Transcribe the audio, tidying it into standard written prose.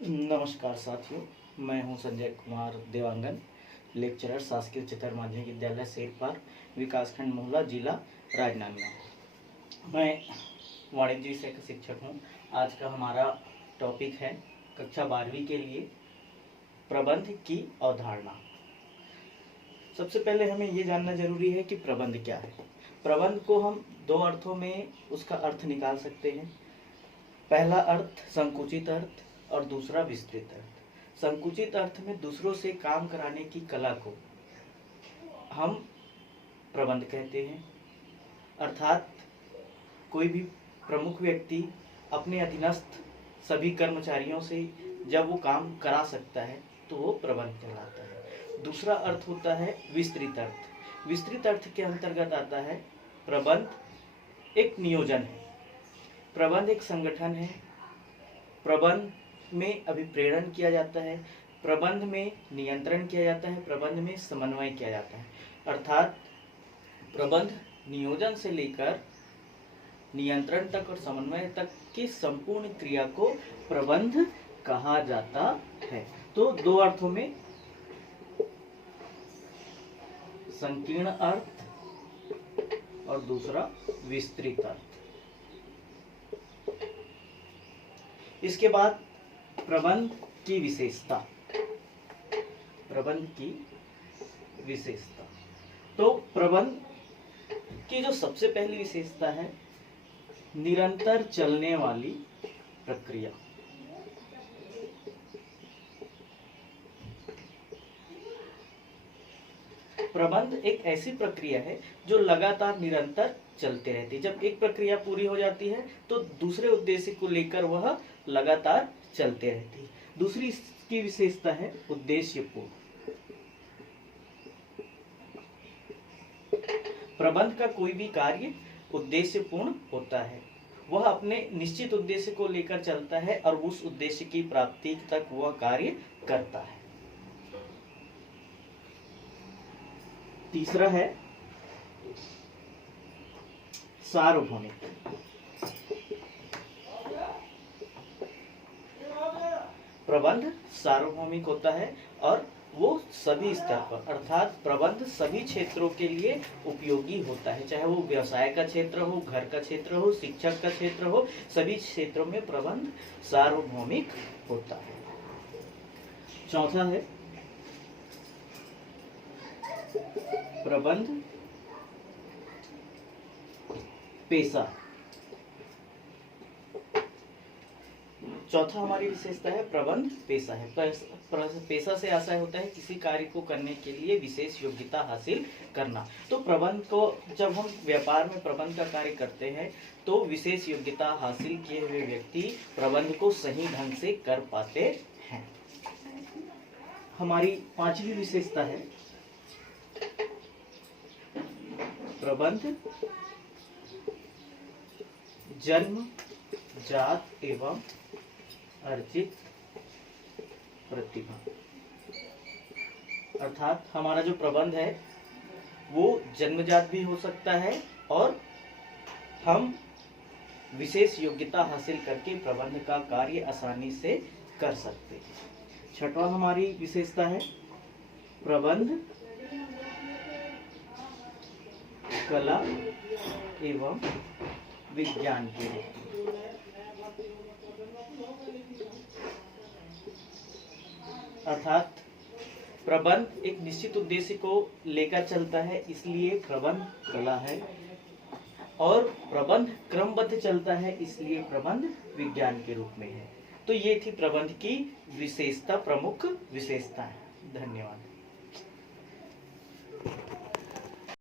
नमस्कार साथियों, मैं हूं संजय कुमार देवांगन, लेक्चरर शासकीय उच्चतर माध्यमिक विद्यालय सेरपार, विकासखंड मोहला, जिला राजनांदगांव। मैं वाणिज्य विषय का शिक्षक हूं। आज का हमारा टॉपिक है कक्षा 12वीं के लिए प्रबंध की अवधारणा। सबसे पहले हमें ये जानना जरूरी है कि प्रबंध क्या है। प्रबंध को हम दो अर्थों में उसका अर्थ निकाल सकते हैं। पहला अर्थ संकुचित अर्थ और दूसरा विस्तृत अर्थ। संकुचित अर्थ में दूसरों से काम कराने की कला को हम प्रबंध कहते हैं, अर्थात कोई भी प्रमुख व्यक्ति अपने अधीनस्थ सभी कर्मचारियों से जब वो काम करा सकता है तो वो प्रबंध कहलाता है। दूसरा अर्थ होता है विस्तृत अर्थ। विस्तृत अर्थ के अंतर्गत आता है प्रबंध एक नियोजन है, प्रबंध एक संगठन है, प्रबंध में अभिप्रेरण किया जाता है, प्रबंध में नियंत्रण किया जाता है, प्रबंध में समन्वय किया जाता है। अर्थात प्रबंध नियोजन से लेकर नियंत्रण तक और समन्वय तक की संपूर्ण क्रिया को प्रबंध कहा जाता है। तो दो अर्थों में, संकीर्ण अर्थ और दूसरा विस्तृत अर्थ। इसके बाद प्रबंध की विशेषता। प्रबंध की विशेषता, तो प्रबंध की जो सबसे पहली विशेषता है, निरंतर चलने वाली प्रक्रिया। प्रबंध एक ऐसी प्रक्रिया है जो लगातार निरंतर चलते रहती है। जब एक प्रक्रिया पूरी हो जाती है तो दूसरे उद्देश्य को लेकर वह लगातार चलते रहती है। दूसरी इसकी विशेषता है उद्देश्यपूर्ण। प्रबंध का कोई भी कार्य उद्देश्यपूर्ण होता है। वह अपने निश्चित उद्देश्य को लेकर चलता है और उस उद्देश्य की प्राप्ति तक वह कार्य करता है। तीसरा है सार्वभौमिक। प्रबंध सार्वभौमिक होता है और वो सभी स्तर पर, अर्थात प्रबंध सभी क्षेत्रों के लिए उपयोगी होता है, चाहे वो व्यवसाय का क्षेत्र हो, घर का क्षेत्र हो, शिक्षक का क्षेत्र हो, सभी क्षेत्रों में प्रबंध सार्वभौमिक होता है। चौथा है प्रबंध पेशा। चौथा हमारी विशेषता है प्रबंध पेशा है। पेशा से आशय होता है किसी कार्य को करने के लिए विशेष योग्यता हासिल करना। तो प्रबंध को, जब हम व्यापार में प्रबंध का कार्य करते हैं तो विशेष योग्यता हासिल किए हुए व्यक्ति प्रबंध को सही ढंग से कर पाते हैं। हमारी पांचवी विशेषता है प्रबंध जन्म जात एवं अर्जित प्रतिभा। अर्थात हमारा जो प्रबंध है वो जन्मजात भी हो सकता है और हम विशेष योग्यता हासिल करके प्रबंध का कार्य आसानी से कर सकते हैं। छठवां हमारी विशेषता है प्रबंध कला एवं विज्ञान के रूप। अर्थात प्रबंध एक निश्चित उद्देश्य को लेकर चलता है, इसलिए प्रबंध कला है, और प्रबंध क्रमबद्ध चलता है, इसलिए प्रबंध विज्ञान के रूप में है। तो ये थी प्रबंध की विशेषता, प्रमुख विशेषता है। धन्यवाद।